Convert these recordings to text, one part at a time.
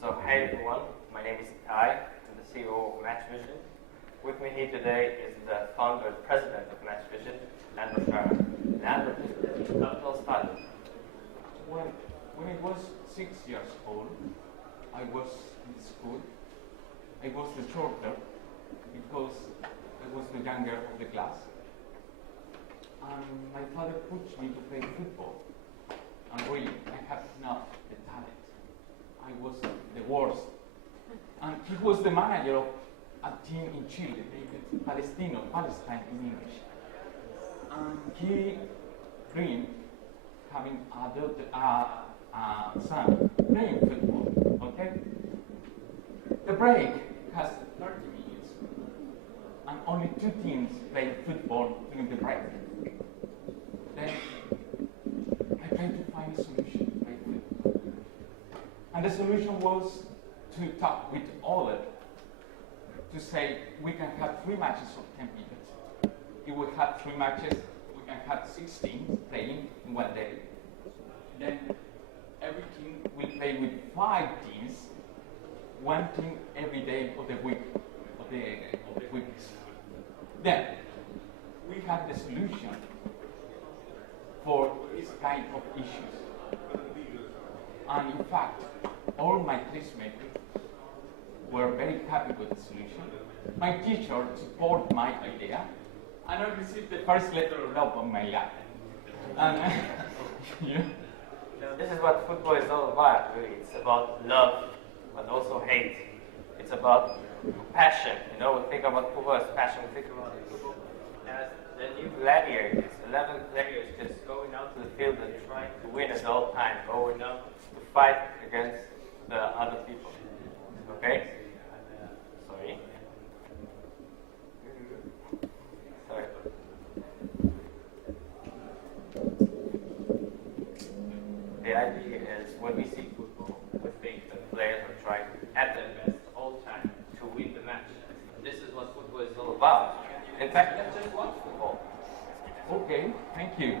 So, hey everyone, my name is Kai, I'm the CEO of Match Vision. With me here today is the founder and president of Match Vision, Leandro Shara. Leandro, please tell us about it. When I was 6 years old, I was in school. I was the shorter because I was the younger of the class. And my father pushed me to play football. And really, I had not the talent. I was the worst. And he was the manager of a team in Chile, named Palestine in English. And he dreamed having a son playing football, okay? The break has 30 minutes, and only 2 teams play football during the break. Then I tried to find a solution to play football. And the solution was to talk with Ole to say we can have 3 matches of 10 minutes. If we have 3 matches, we can have 6 teams playing in one day. Then every team will play with 5 teams, 1 team every day of the week, of the weeks. Then we have the solution for this kind of issues. And in fact, all my testmakers were very happy with the solution. My teacher supported my idea, and I received the first letter of love on my life. And yeah. This is what football is all about, really. It's about love, but also hate. It's about passion. You know, we think about football as passion. We think about football as the new gladiators. 11 players just going out to the field and trying to win at all times, going out to fight against the other people. Okay? Sorry. Sorry. The idea is when we see football, we think that players are trying at their best all the time to win the match. This is what football is all about. In fact, let's just watch football. Okay, thank you.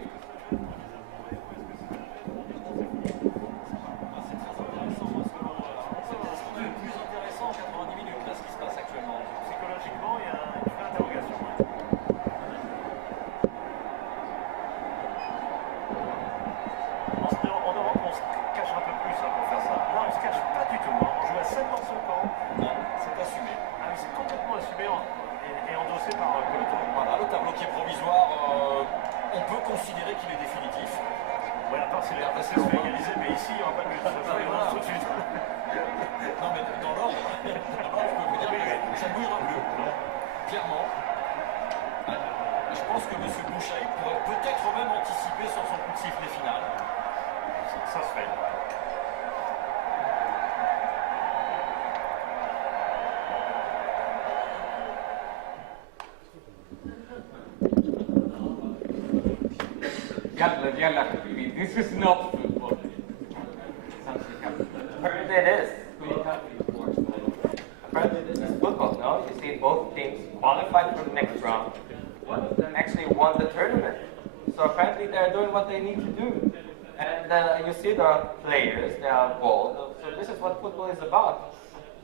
Voilà, le tableau qui est provisoire, on peut considérer qu'il est définitif. Oui, à part si la passée se fait égaliser, mais ici, il n'y aura pas de but. Ça se fait tout de suite. Non, mais dans l'ordre, je peux vous dire que ça ne bougera plus, clairement. Je pense que M. Bouchaï pourrait peut-être même anticiper sur son coup de sifflet final. Ça se fait. Yalla, this is not football. Apparently it is. Apparently this is football, no? You see both teams qualified for the next round. One of them actually won the tournament. So apparently they're doing what they need to do. And you see there are players, they are bold. So this is what football is about.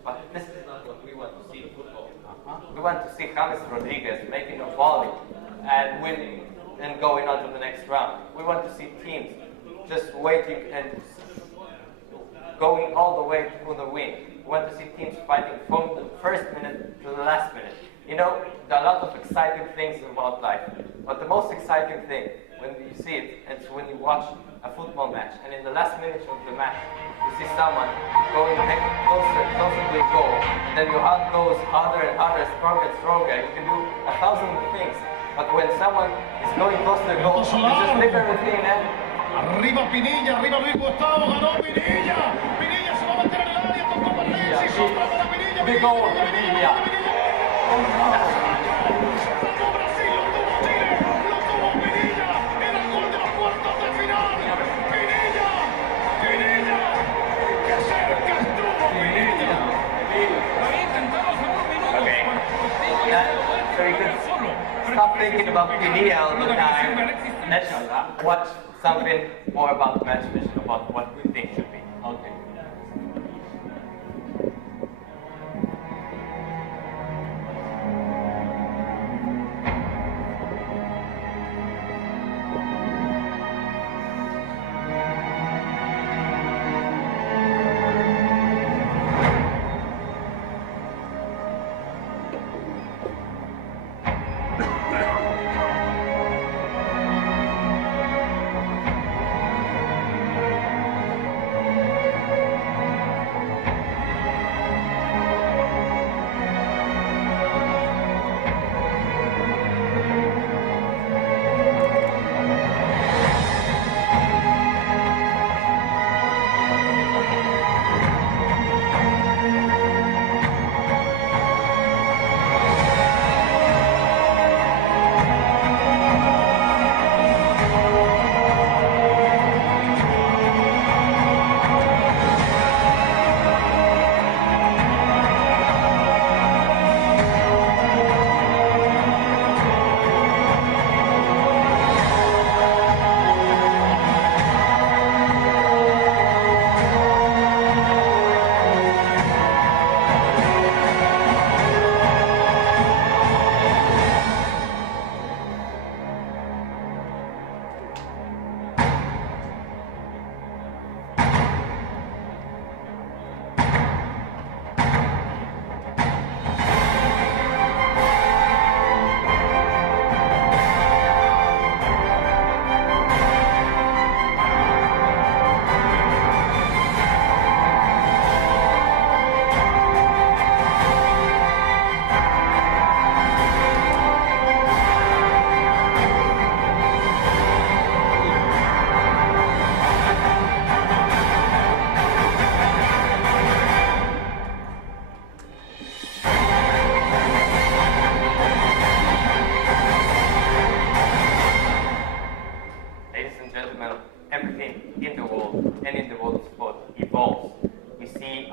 But this is not what we want to see in football. We want to see James Rodriguez making a volley and winning and going on to the next round. We want to see teams just waiting and going all the way to the win. We want to see teams fighting from the first minute to the last minute. You know, there are a lot of exciting things about life, but the most exciting thing when you see it is when you watch a football match, and in the last minute of the match, you see someone going closer and closer to the goal, and then your heart goes harder and harder, stronger and stronger. You can do 1,000 things. But when someone is going close to the goal, you just leave everything and... Arriba Pinilla, arriba Luis Gustavo, ganó Pinilla. Pinilla se va a meter en el área, tocó para Messi, sombra para Pinilla. Big goal, Pinilla. Lo tuvo Brasil, lo tuvo Chile, lo tuvo Pinilla. Era el gol de los cuartos de final. Pinilla, Pinilla, que cerca estuvo Pinilla. Lo había intentado hace unos minutos. Okay. So we could stop thinking about Pinilla all the time. Let's watch something more about Match Vision, about what we think should be. Okay.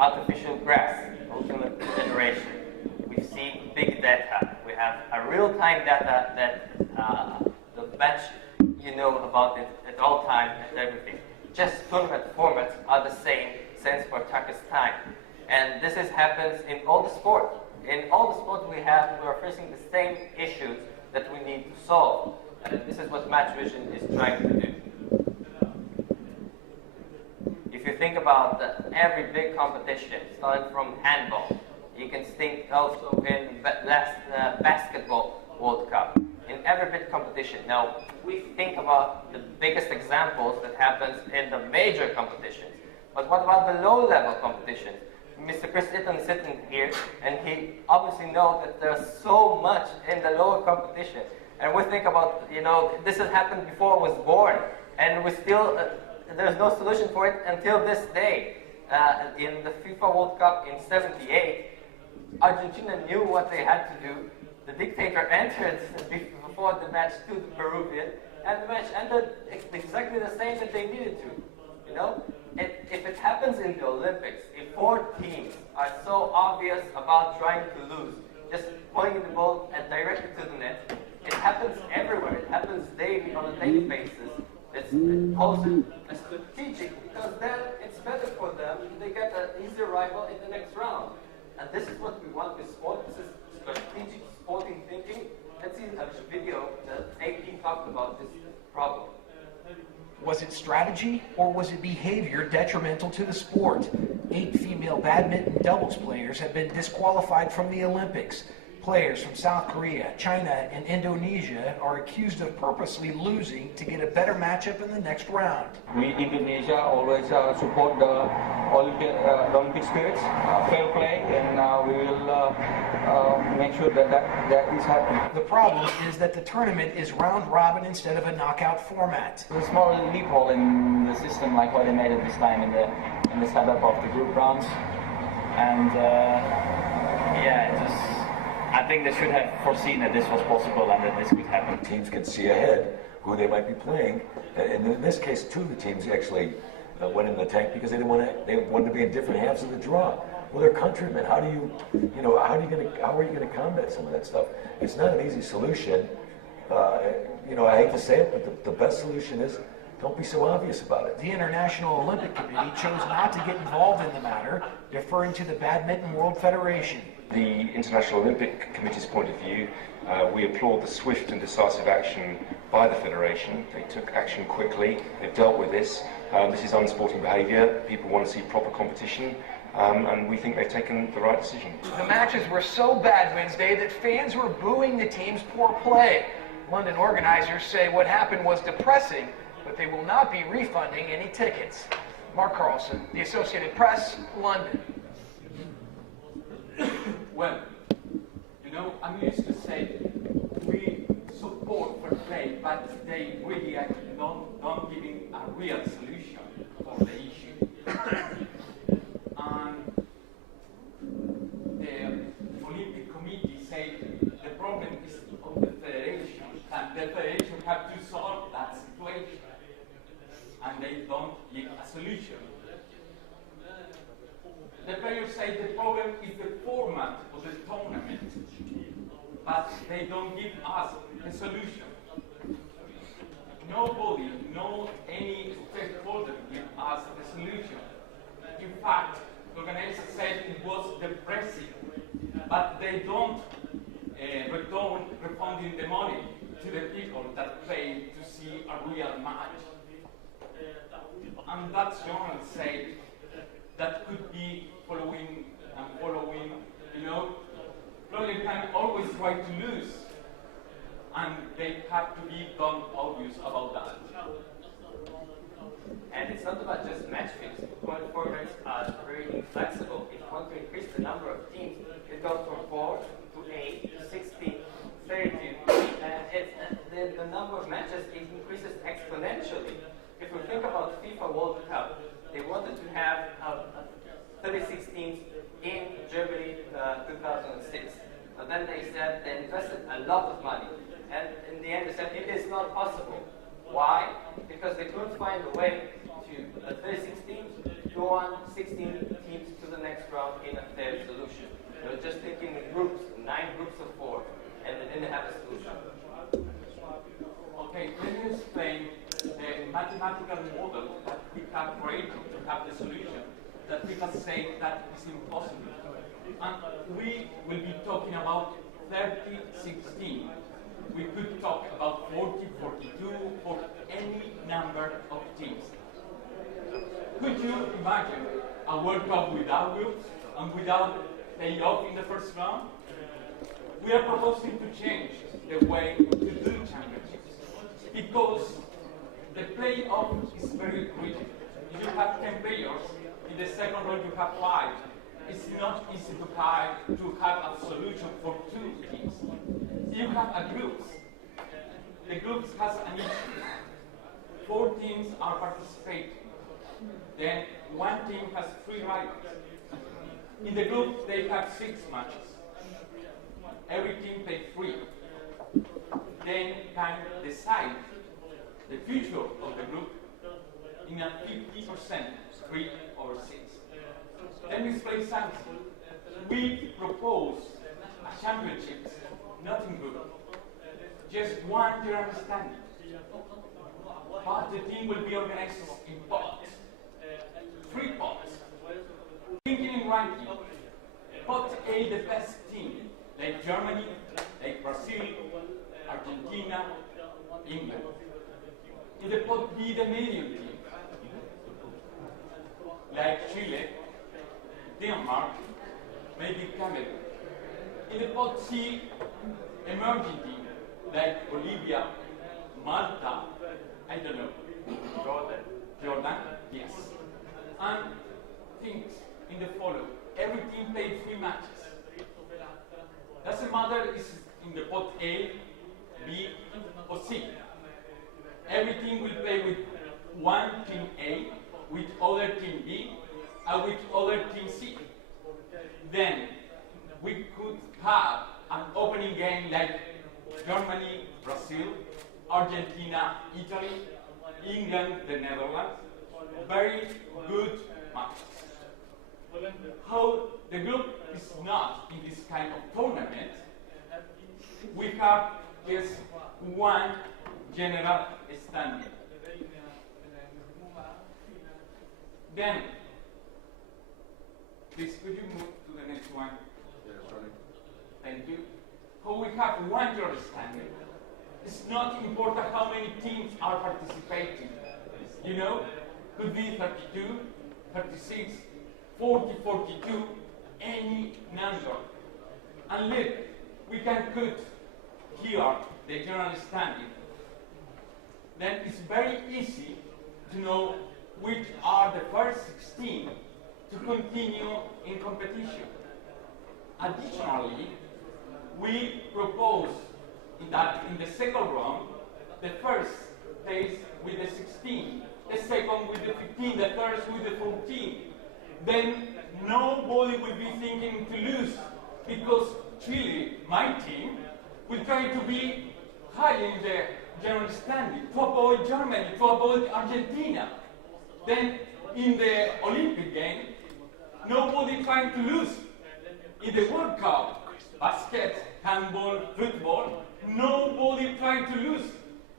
artificial grass, ultimate generation. We've seen big data. We have a real-time data that the match, you know about it at all times and everything. Just tournament formats are the same since for Turkish time. And this happens in all the sports. In all the sports we are facing the same issues that we need to solve. And this is what Match Vision is trying to do. If you think about every big competition, starting from handball, you can think also in basketball World Cup, in every big competition. Now, we think about the biggest examples that happens in the major competitions. But what about the low-level competitions? Mr. Chris Itton is sitting here, and he obviously knows that there's so much in the lower competition. And we think about, this has happened before I was born, and we still, there's no solution for it until this day. In the FIFA World Cup in '78, Argentina knew what they had to do. The dictator entered before the match to the Peruvian, and the match ended exactly the same that they needed to. If it happens in the Olympics, if 4 teams are so obvious about trying to lose, just pointing the ball and direct it to the net, it happens everywhere. It happens daily, on a daily basis. It poses a strategic, because then it's better for them. They get an easier rival in the next round. And this is what we want with sport. This is strategic sporting thinking. Let's see a video that AP talked about this problem. Was it strategy or was it behavior detrimental to the sport? 8 female badminton doubles players have been disqualified from the Olympics. Players from South Korea, China, and Indonesia are accused of purposely losing to get a better matchup in the next round. We, Indonesia, always support the Olympic spirits, fair play, and we will make sure that is happening. The problem is that the tournament is round robin instead of a knockout format. There's a small loophole in the system, like what they made at this time in the setup of the group rounds, and I think they should have foreseen that this was possible and that this could happen. Teams can see ahead who they might be playing, and in this case, 2 of the teams actually went in the tank because they wanted to be in different halves of the draw. Well, they're countrymen. How are you going to combat some of that stuff? It's not an easy solution. I hate to say it, but the best solution is don't be so obvious about it. The International Olympic Committee chose not to get involved in the matter, deferring to the Badminton World Federation. The International Olympic Committee's point of view, we applaud the swift and decisive action by the Federation. They took action quickly, they've dealt with this. This is unsporting behaviour, people want to see proper competition, and we think they've taken the right decision. The matches were so bad Wednesday that fans were booing the team's poor play. London organizers say what happened was depressing, but they will not be refunding any tickets. Mark Carlson, The Associated Press, London. Well, I'm used to say we support fair play, but they really are not giving a real solution for the issue. And the Olympic Committee said the problem is of the federation, and the federation have to solve that situation, and they don't give a solution. The players say the problem is the format of the tournament, but they don't give us a solution. Nobody, any stakeholder give us a solution. In fact, the organizer said it was depressing, but they don't return refunding the money to the people that pay to see a real match. And that journal said that could be following, Probably can always try to lose, and they have to be done obvious about that. And it's not about just match fixing. Point formats are very flexible. If you want to increase the number of teams, it goes from 4 to 8 to 16, 32, and the number of matches increases exponentially. If we think about FIFA World Cup, they wanted to have 36 teams in Germany 2006. But then they said they invested a lot of money. And in the end they said it is not possible. Why? Because they couldn't find a way to 36 teams to you want 16 teams to the next round in a fair solution. They were just thinking in groups, 9 groups of 4, and they didn't have a solution. Okay, let me explain the mathematical model that we have created to have the solution that we can say that is impossible. And we will be talking about 30-16. We could talk about 40-42 for any number of teams. Could you imagine a World Cup without groups and without playoff in the first round? We are proposing to change the way to do championships because the playoff is very rigid. If you have 10 players, in the second round you have 5. It's not easy to have a solution for 2 teams. You have a groups. The groups has an issue. 4 teams are participating. Then 1 team has 3 rivals. In the group, they have 6 matches. Every team plays 3. Then can decide the future of the group in a 50%, 3 over 6. Let me explain something. We propose a championship, not in group, just one general standing. But the team will be organized in pots, 3 pots. Thinking in ranking, pot A, the best team, like Germany, like Brazil, Argentina, England. In the pot B, the medium team, like Chile, Denmark, maybe Cameroon. In the pot C, emerging team, like Bolivia, Malta, I don't know. Jordan, yes. And things in the follow. Every team played 3 matches. Doesn't matter is in the pot A, B, or C. Every team will play with one team A, with other team B, and with other team C. Then we could have an opening game like Germany, Brazil, Argentina, Italy, England, the Netherlands. Very good matches. How the group is not in this kind of tournament, we have just one general standing. Then, please, could you move to the next one? Thank you. How we have one general standing. It's not important how many teams are participating. You know, could be 32, 36, 40, 42, any number. And look, we can put here the general standing. Then it's very easy to know which are the first 16 to continue in competition. Additionally, we propose that in the second round, the first plays with the 16, the second with the 15, the third with the 14. Then nobody will be thinking to lose because Chile, my team, will try to be high in the general standing, to avoid Germany, to avoid Argentina. Then in the Olympic game, nobody trying to lose. In the World Cup, basket, handball, football, nobody trying to lose.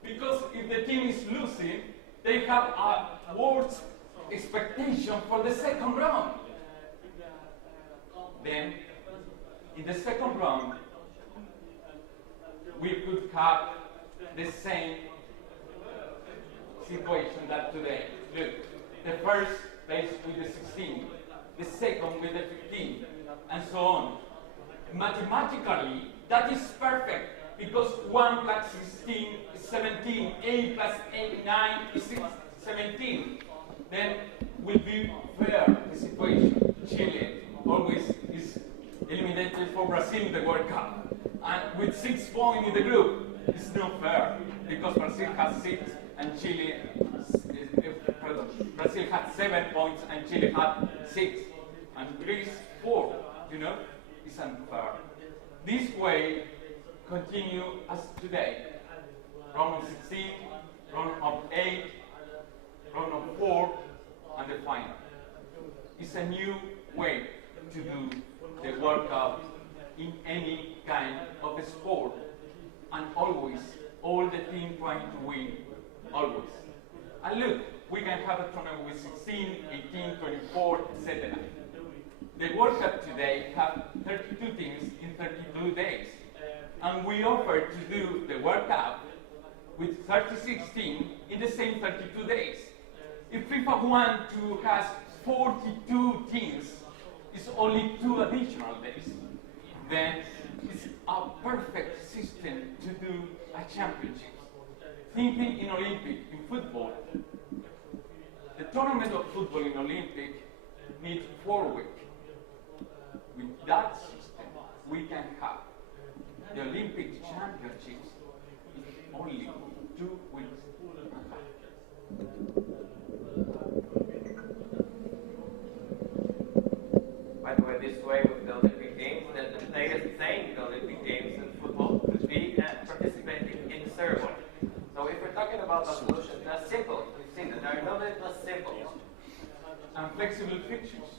Because if the team is losing, they have a worse expectation for the second round. Then, in the second round, we could have the same situation that today. Look, the first plays with the 16, the second with the 15, and so on. Mathematically, that is perfect because 1 plus 16 is 17, 8 plus 8, 9 is 17. Then will be fair the situation. Chile always is eliminated for Brazil in the World Cup. And with 6 points in the group, it's not fair because Brazil has 6 and Chile, Brazil had 7 points and Chile had 6. And Greece 4, you know, it's unfair. This way, continue as today. Round of 16, round of 8, round of 4, and the final. It's a new way to do the World Cup in any kind of sport, and always, all the team trying to win, always. And look, we can have a tournament with 16, 18, 24, etc. The World Cup today have 32 teams in 32 days. And we offer to do the World Cup with 36 teams in the same 32 days. If FIFA want to have 42 teams, it's only 2 additional days. Then it's a perfect system to do a championship. Thinking in Olympic, in football, the tournament of football in Olympic needs 4 weeks. With that system, we can have the Olympic championships in only 2 weeks. By the way, this way with the Olympic Games, then the players playing the Olympic Games in football could be participating in the ceremony. So if we're talking about the solutions, they're simple. We've seen that there are no that are simple. And flexible fixtures.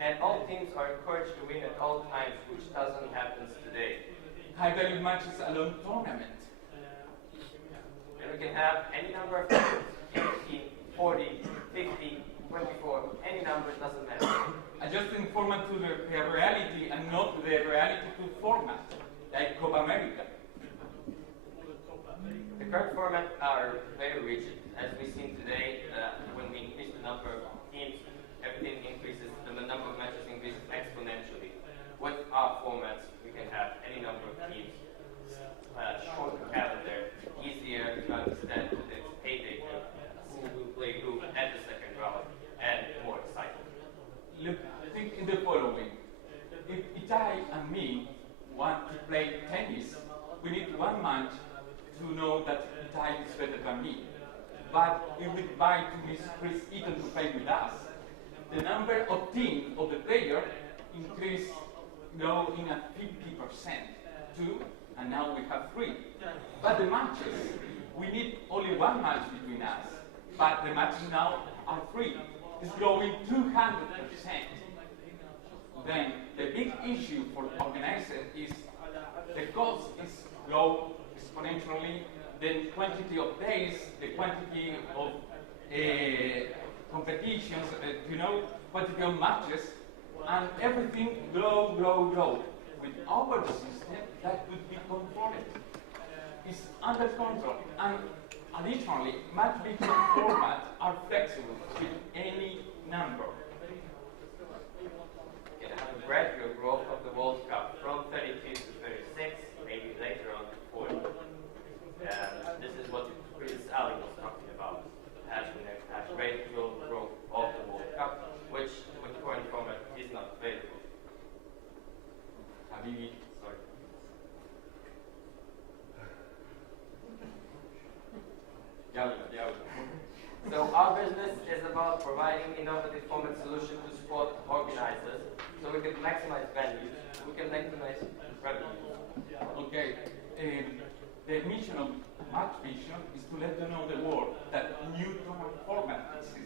And all teams are encouraged to win at all times, which doesn't happen today. High value matches alone tournament. And we can have any number of teams, 18, 40, 50, 24, any number, doesn't matter. Adjusting format to the reality and not the reality to format, like Copa America. The current formats are very rigid. As we've seen today, when we increase the number of teams, everything increases, the number of matches increases exponentially. With our formats, we can have any number of teams, shorter calendar, easier to understand its payday, who will play who at the second round, and more exciting. Look, think in the following. If Itai and me want to play tennis, we need 1 month to know that Itai is better than me. But if we buy to Miss Chris Eaton to play with us, the number of teams of the player increase now in a 50%, 2, and now we have 3. But the matches, we need only 1 match between us, but the matches now are 3. It's growing 200%. Then the big issue for organizers is the cost is low exponentially, the quantity of days, the quantity of competitions, quantity of matches, and everything grow. With our system, that would be controlled. It's under control. And additionally, match between formats are flexible with any number. You can have a gradual growth of the World Cup from 32 to 36, maybe later on to 40. This is what Chris Ali was talking about, has gradual growth of the World Cup, which with the current format is not available. Sorry. So our business is about providing innovative format solutions to sport organizers, so we can maximize value, we can maximize revenue. Okay, the mission of Match Vision is to let them know the world that new format exists.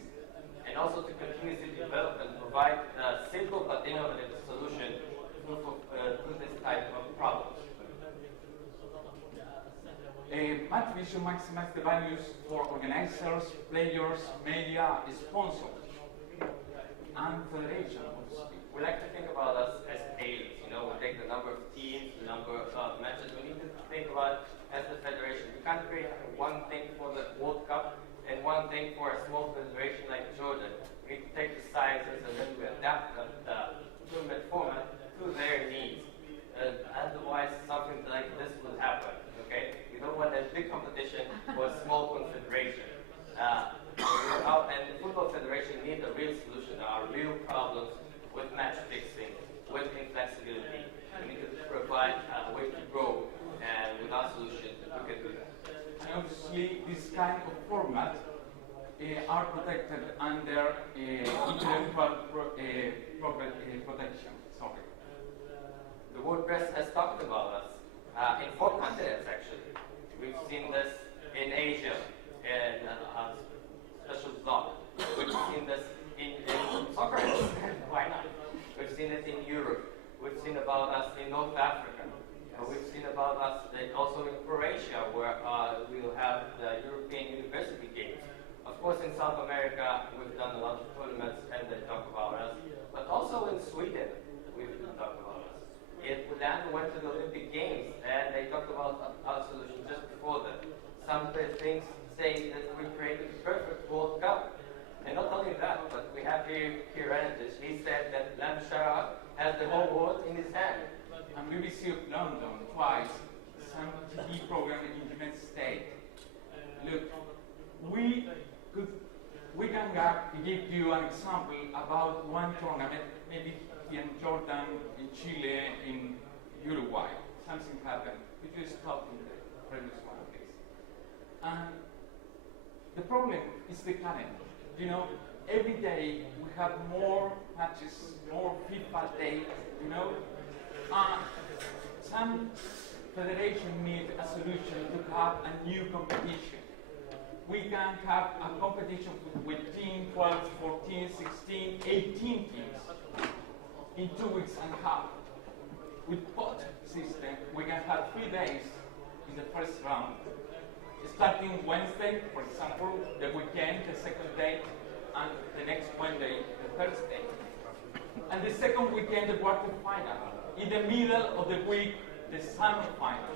And also to continuously develop and provide a simple but innovative solution to this type of problems. Match Vision maximizes the values for organizers, players, media, sponsors, and federation. We like to think about us as scales. We take the number of teams, the number of matches. We need to think about as the federation. We can't create one thing for the World Cup and one thing for a small federation like Jordan. We need to take the sizes and then we adapt the tournament format to their needs. Otherwise, something like this will happen. Okay, you don't want a big competition for a small confederation. And the football federation needs a real solution. There are real problems with match fixing, with inflexibility. We need to provide a way to grow, and with our solution, we can do that. And obviously, this kind of format are protected under intellectual protection. Sorry. The World Press has talked about us in 4 continents, actually. We've seen this in Asia, in a special blog. We've seen this in Soccerex. Why not? We've seen it in Europe. We've seen about us in North Africa. We've seen about us also in Croatia, where we'll have the European University Games. Of course, in South America, we've done a lot of tournaments and they talk about us. But also in Sweden, we've talked about us. Then we went to the Olympic Games and they talked about our solution just before that. Some of the things say that we created the perfect World Cup. And not only that, but we have here Kirantis. He said that Lamshara has the whole world in his hand. And BBC of London twice, some TV program in the United States. Look, we can give you an example about one tournament, maybe in Jordan, in Chile, in Uruguay. Something happened. Could you stop in the previous one, please? And the problem is the calendar. You know, every day we have more matches, more FIFA days, you know. Some federation need a solution to have a new competition. We can have a competition with 10, 12, 14, 16, 18 teams in 2 weeks and a half. With pot system, we can have 3 days in the first round. Starting Wednesday, for example, the weekend, the second day, and the next Monday, the Thursday. And the second weekend, the quarterfinal. In the middle of the week, the semi-final.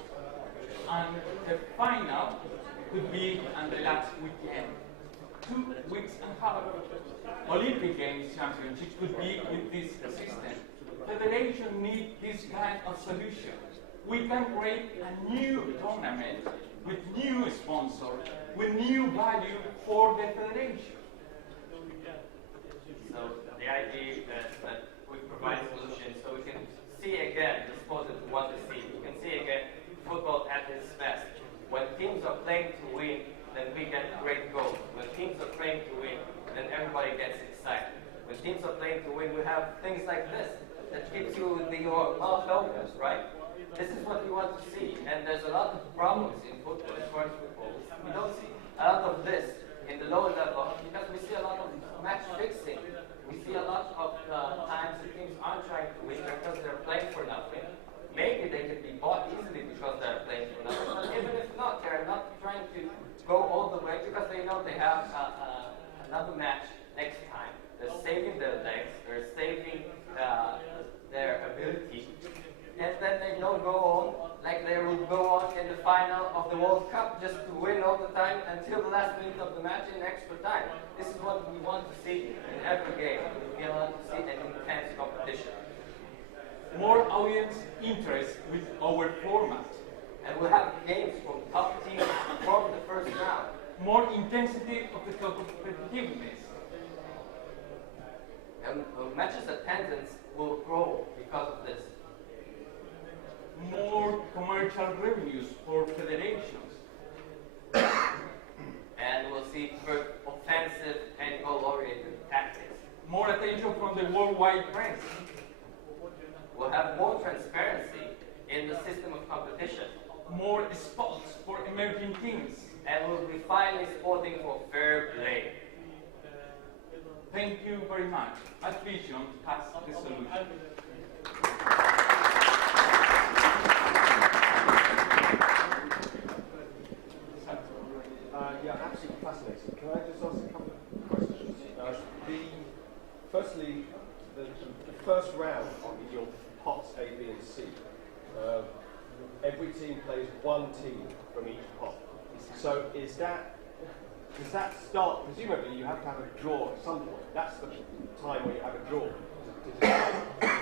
And the final could be on the last weekend. 2 weeks and a half. Olympic Games championships could be with this system. Federation need this kind of solution. We can create a new tournament with new sponsors, with new value for the federation. So the idea is that we provide solutions so we can see again the sport that we want to see. We can see again football at its best. When teams are playing to win, then we get great goals. When teams are playing to win, then everybody gets excited. When teams are playing to win, we have things like this that keeps you with your mouth open, right? This is what we want to see. And there's a lot of problems in football, in foreign football. We don't see a lot of this in the lower level because we see a lot of match fixing. We see a lot of times the teams aren't trying to win because they're playing for nothing. Maybe they can be bought easily because they're playing for nothing. But even if not, they're not trying to go all the way because they know they have another match next time. They're saving their legs. They're saving their ability. And then they don't go on like they will go on in the final of the World Cup just to win all the time until the last minute of the match in extra time. This is what we want to see in every game. We want to see an intense competition. More audience interest with our format. And we'll have games from top teams from the first round. More intensity of the competitiveness. And matches attendance will grow because of this. More commercial revenues for federations. And we'll see offensive and goal-oriented tactics. More attention from the worldwide press. We'll have more transparency in the system of competition. More spots for emerging teams. And we'll be finally sporting for fair play. Thank you very much. Vision has the solution. Yeah, absolutely fascinating. Can I just ask a couple of questions? Firstly, the first round in your pots A, B, and C, every team plays one team from each pot. So does that start, presumably you have to have a draw at some point. That's the time where you have a draw to decide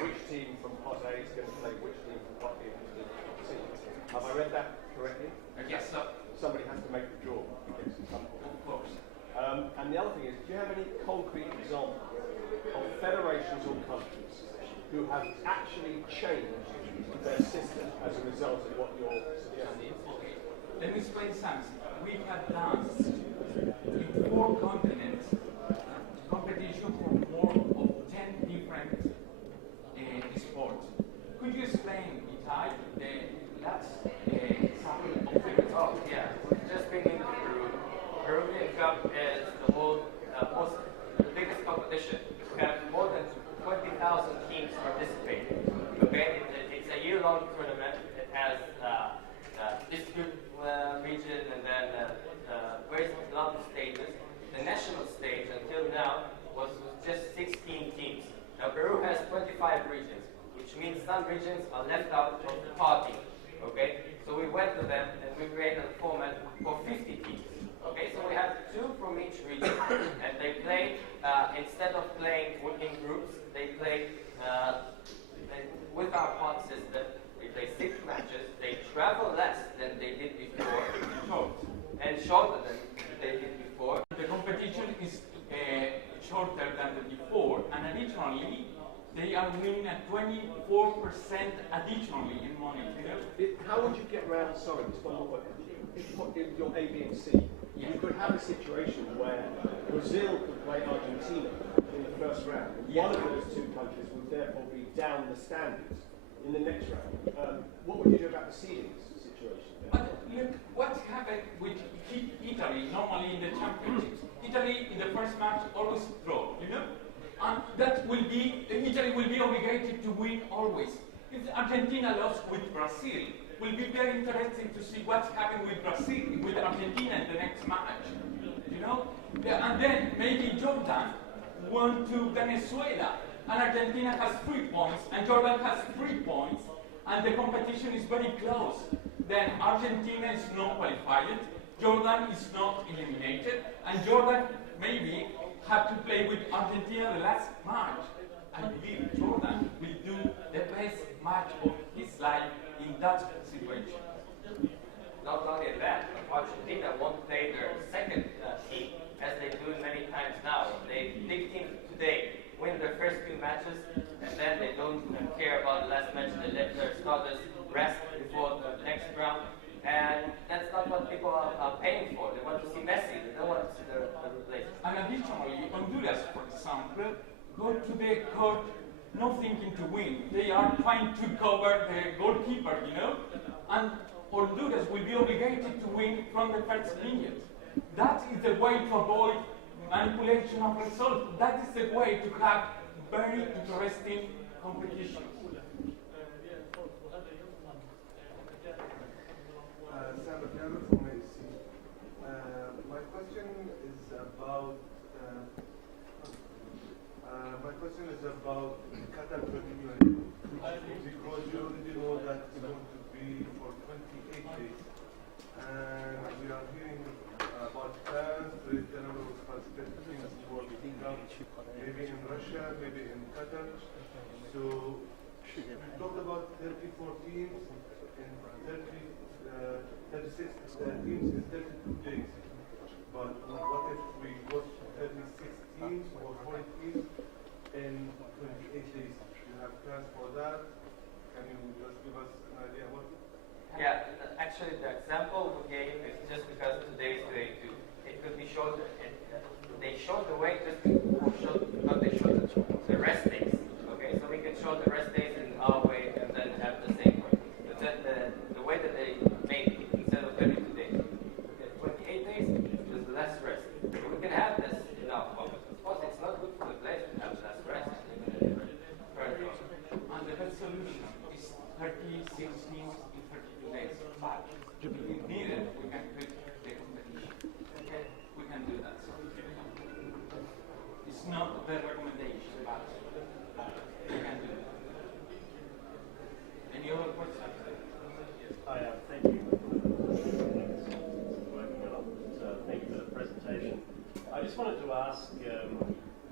which team from pot A is going to play which team from pot B and which team from pot C. Have I read that correctly? Yes, sir. Somebody has to make the draw, I guess, at some point. Of course. And the other thing is, do you have any concrete examples of federations or countries who have actually changed their system as a result of what you're suggesting? Okay. Let me explain something. We have done in 4 continents competition for more of 10 different sports. Could you explain, Itai, the last example of the Oh, yeah. We've just been in Peru. Peruvian Cup is the most 35 regions, which means some regions are left out of the party. Okay, so we went to them and we created a format for 50 teams. Okay, so we have 2 from each region, and they play instead of playing in groups, they play with our pod system. They play 6 matches. They travel less than they did before, and shorter than they did before. The competition is shorter than the before, and additionally, they are winning at 24% additionally in money. How would you get around, sorry, just one more question. In your A, B, and C, you could have a situation where Brazil could play Argentina in the first round. One of those 2 countries would therefore be down the standings in the next round. What would you do about the seedings situation? But look, what happened with Italy normally in the championships? Italy in the first match always draw, you know? And that will be, Italy will be obligated to win always. If Argentina lost with Brazil, will be very interesting to see what's happening with Brazil, with Argentina in the next match. You know? And then maybe Jordan won to Venezuela, and Argentina has 3 points, and Jordan has 3 points, and the competition is very close. Then Argentina is not qualified, Jordan is not eliminated, and Jordan maybe have to play with Argentina the last match. I believe Jordan will do the best match of his life in that situation. Not only that, Argentina won't play their second team, as they do many times now. They big teams today win their first 2 matches, and then they don't care about the last match. They let their starters rest before the next round. And that's not what people are paying for. They want to see Messi. They don't want to see the replacement. And additionally, Honduras, for example, go to the court not thinking to win. They are trying to cover the goalkeeper, you know? And Honduras will be obligated to win from the first minute. That is the way to avoid manipulation of results. That is the way to have very interesting competitions. My question is about Qatar 2022, because you already know that it's going to be for 28 days, and we are hearing about plans to raise the number of participants for the Cup, maybe in Russia, maybe in Qatar. So we talked about 34 teams in 36 teams in 32 days. But what if we got 36 teams or 40 teams in 28 days? Do you have plans for that? Can you just give us an idea what? Yeah, actually the example we gave is just because today is day 2. It could be shorter. They showed the way just because they showed the rest days. Okay, so we can show the rest days in our way and then have the same way. But then the way that they made it, instead of 32 days, 28 days, there's less rest. So we can have this in our focus. Of course, it's not good for the players to have less rest. And the best solution is 36 teams in 32 days. But if needed, we can quit the competition. Okay? We can do that. It's not the recommendation, but we can do that. Any other questions? Thank you. Thank you for the presentation. I just wanted to ask,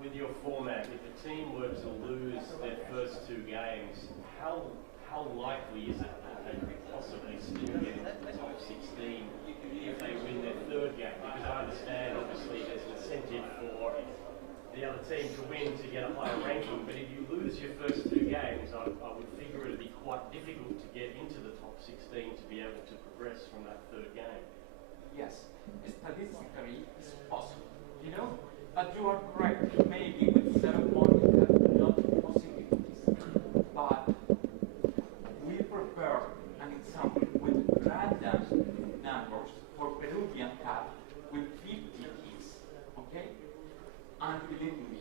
with your format, if a team were to lose their first 2 games, how likely is it that they could possibly still get into the top 16 if they win their 3rd game? Because I understand, obviously, there's an incentive for the other team to win to get a higher ranking, but if you lose your first 2 games, I would figure it would be quite difficult to get into the top 16 to be able to progress from that 3rd game. Yes, statistically it's possible, you know, but you are correct. Maybe with 7 points we have not possibilities, but we prepare an example with random numbers for Peruvian Cup with 50 teams, okay? And believe me,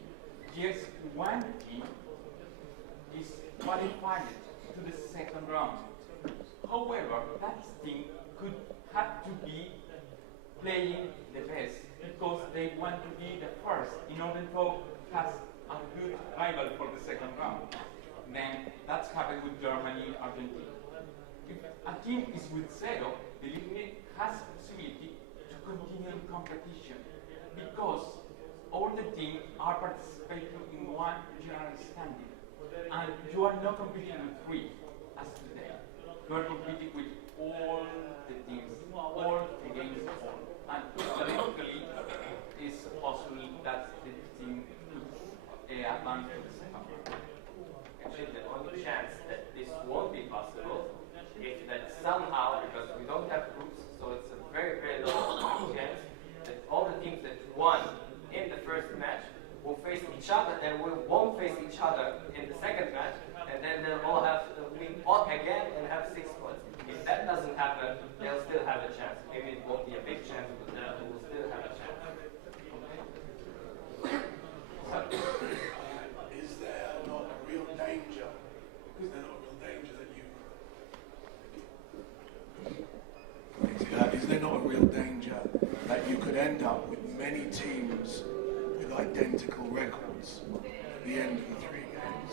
yes, one team is qualified to the 2nd round. However, that team could have to be playing the best because they want to be the first in order to have a good rival for the 2nd round. then that's happened with Germany, Argentina. If a team is with 0, the league has the possibility to continue competition because all the teams are participating in one general standing. And you are not competing with 3 as today. You are competing with all the teams, all against all. And theoretically, it's possible that the team could advance to the second round. Actually, the only chance that this won't be possible is that somehow, because we don't have groups, so it's a very, very low chance that all the teams that won in the first match will face each other and we won't face each other in the second match, and then they'll all have to win again and have 6 points. If that doesn't happen, they'll still have a chance. Maybe it won't be a big chance, but they will still have a chance. Okay? Is there not a real danger? Is there not a real danger that you... Is there not a real danger that you could end up with many teams with identical records at the end of the 3 games?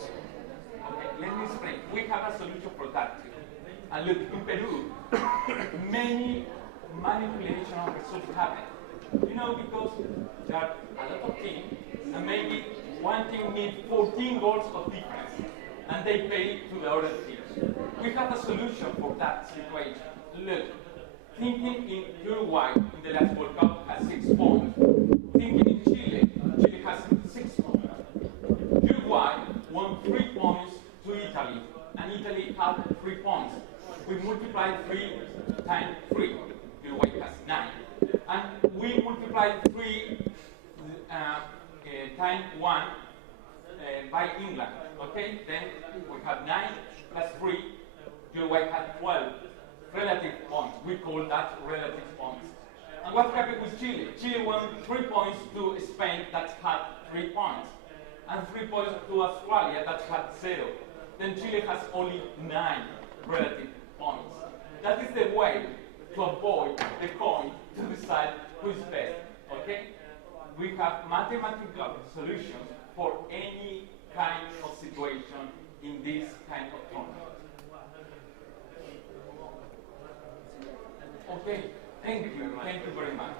Okay, let me explain. We have a solution for that. And look, in Peru, many manipulation of results happen. You know, because there are a lot of teams, and maybe one team needs 14 goals of difference, and they pay to the other teams. We have a solution for that situation. Look, thinking in Uruguay in the last World Cup has 6 points. Thinking in Chile, Chile has 6 points. Uruguay won 3 points to Italy, and Italy had 3 points. We multiply 3 times 3. Uruguay has 9. And we multiply 3 times 1 by England. Okay? Then we have 9 plus 3. Uruguay had 12 relative points. We call that relative points. And what happened with Chile? Chile won 3 points to Spain that had 3 points. And 3 points to Australia that had 0. Then Chile has only 9 relative points. That is the way to avoid the coin to decide who is best. Okay? We have mathematical solutions for any kind of situation in this kind of tournament. Okay, thank you very much.